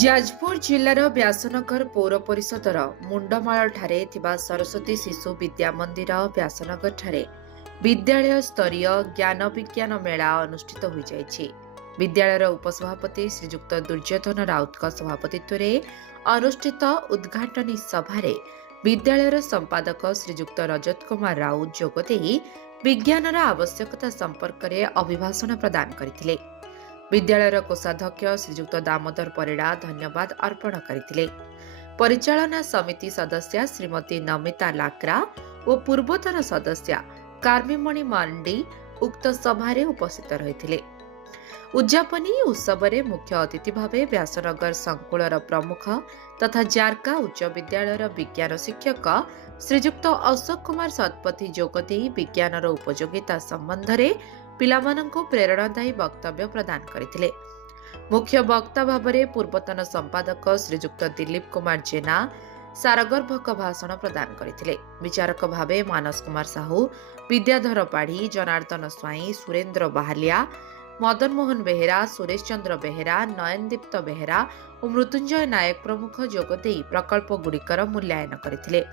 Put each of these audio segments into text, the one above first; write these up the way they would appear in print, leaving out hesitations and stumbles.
ଯାଜପୁର ଜିଲ୍ଲାର ବ୍ୟାସନଗର ପୌର ପରିଷଦର ମୁଣ୍ଡମାଳଠାରେ ଥିବା ସରସ୍ୱତୀ ଶିଶୁ ବିଦ୍ୟା ମନ୍ଦିର ବ୍ୟାସନଗରଠାରେ ବିଦ୍ୟାଳୟ ସ୍ତରୀୟ ଜ୍ଞାନ ବିଜ୍ଞାନ ମେଳା ଅନୁଷ୍ଠିତ ହୋଇଯାଇଛି। ବିଦ୍ୟାଳୟର ଉପସଭାପତି ଶ୍ରୀଯୁକ୍ତ ଦୁର୍ଯ୍ୟୋଧନ ରାଉତଙ୍କ ସଭାପତିତ୍ୱରେ ଅନୁଷ୍ଠିତ ଉଦ୍ଘାଟନୀ ସଭାରେ ବିଦ୍ୟାଳୟର ସମ୍ପାଦକ ଶ୍ରୀଯୁକ୍ତ ରଜତ କୁମାର ରାଉତ ଯୋଗଦେଇ ବିଜ୍ଞାନର ଆବଶ୍ୟକତା ସମ୍ପର୍କରେ ଅଭିଭାଷଣ ପ୍ରଦାନ କରିଥିଲେ। विद्यालयर कोषाध्यक्ष श्रीजुक्त दामोदर परिड़ा धन्यवाद अर्पण करथिले। परिचालना समिति सदस्य श्रीमती नमिता लाक्रा और पूर्वतन सदस्य कार्मिमणि मांडी उक्त सभारे उपस्थित रहिथिले। उद्यापनी उत्सव मुख्य अतिथि भावे व्यासनगर संकुलर प्रमुख तथा जारका उच्च विद्यालयर विज्ञान शिक्षक श्रीजुक्त अशोक कुमार सतपथी जोगदेई विज्ञानर उपयोगिता संबंध में पिलामानंको प्रेरणादायी वक्तव्य प्रदान करथिले। मुख्य वक्ता भावरे पूर्वतन संपादक श्रीजुक्त दिलीप कुमार जेना सारगर्भक भाषण प्रदान करथिले। विचारक भावे मानस कुमार साहू, विद्याधर पाढ़ी, जनार्दन स्वाई, सुरेन्द्र बाहलिया, मदन मोहन बेहेरा, सुरेश चंद्र बेहेरा, नयनदीप्त बेहेरा और मृत्युंजय नायक प्रमुख जोगदेई प्रकल्प गुड़िकर मूल्यांकन करथिले।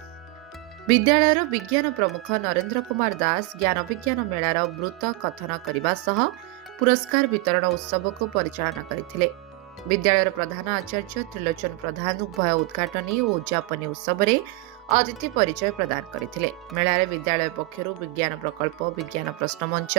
विद्यालयर विज्ञान प्रमुख नरेंद्र कुमार दास ज्ञान विज्ञान मेलार वृत्त कथन करने सह पुरस्कार वितरण उत्सव को परिचालन करथिले। विद्यालयर प्रधान आचार्य त्रिलोचन प्रधान उभय उद्घाटनी और उद्यापनी उत्सव में अतिथि परिचय प्रदान करथिले। मेलारे विद्यालय पक्षरु विज्ञान प्रकल्प, विज्ञान प्रश्नमंच,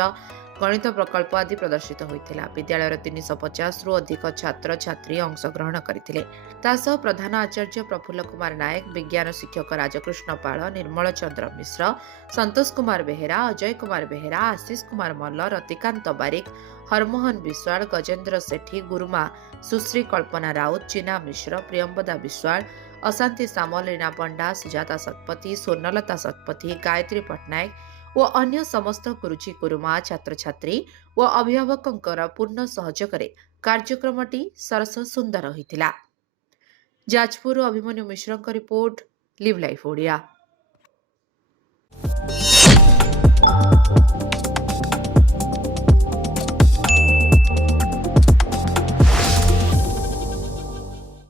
गणित प्रकल्प आदि प्रदर्शित होइथिला। विद्यालयर 350 रु अधिक छात्र छात्री अंशग्रहण करथिले। तासह प्रधान आचार्य प्रफुल्ल कुमार नायक, विज्ञान शिक्षक राजकृष्ण पाल, निर्मल चंद्र मिश्र, संतोष कुमार बेहेरा, अजय कुमार बेहेरा, आशीष कुमार मल्ल, रतिकांत बारिक, हरमोहन विश्वाल, गजेन्द्र सेठी, गुरुमा सुश्री कल्पना राउत, चिना मिश्र, प्रियंवदा विश्वाल, अशांति सामल, रीना पंडा, सुजाता सतपथी, स्वर्णलता सतपथी, गायत्री पट्टनायक और अन्य समस्त गुरुजी गुरुमा छात्र छात्री और अभिभावकंकर पूर्ण सहयोगरे कार्यक्रमटी सरस सुंदर होइतिला। जाजपुर अभिमन्यु मिश्रଙ୍କ रिपोर्ट लिव लाइफ ओडिया।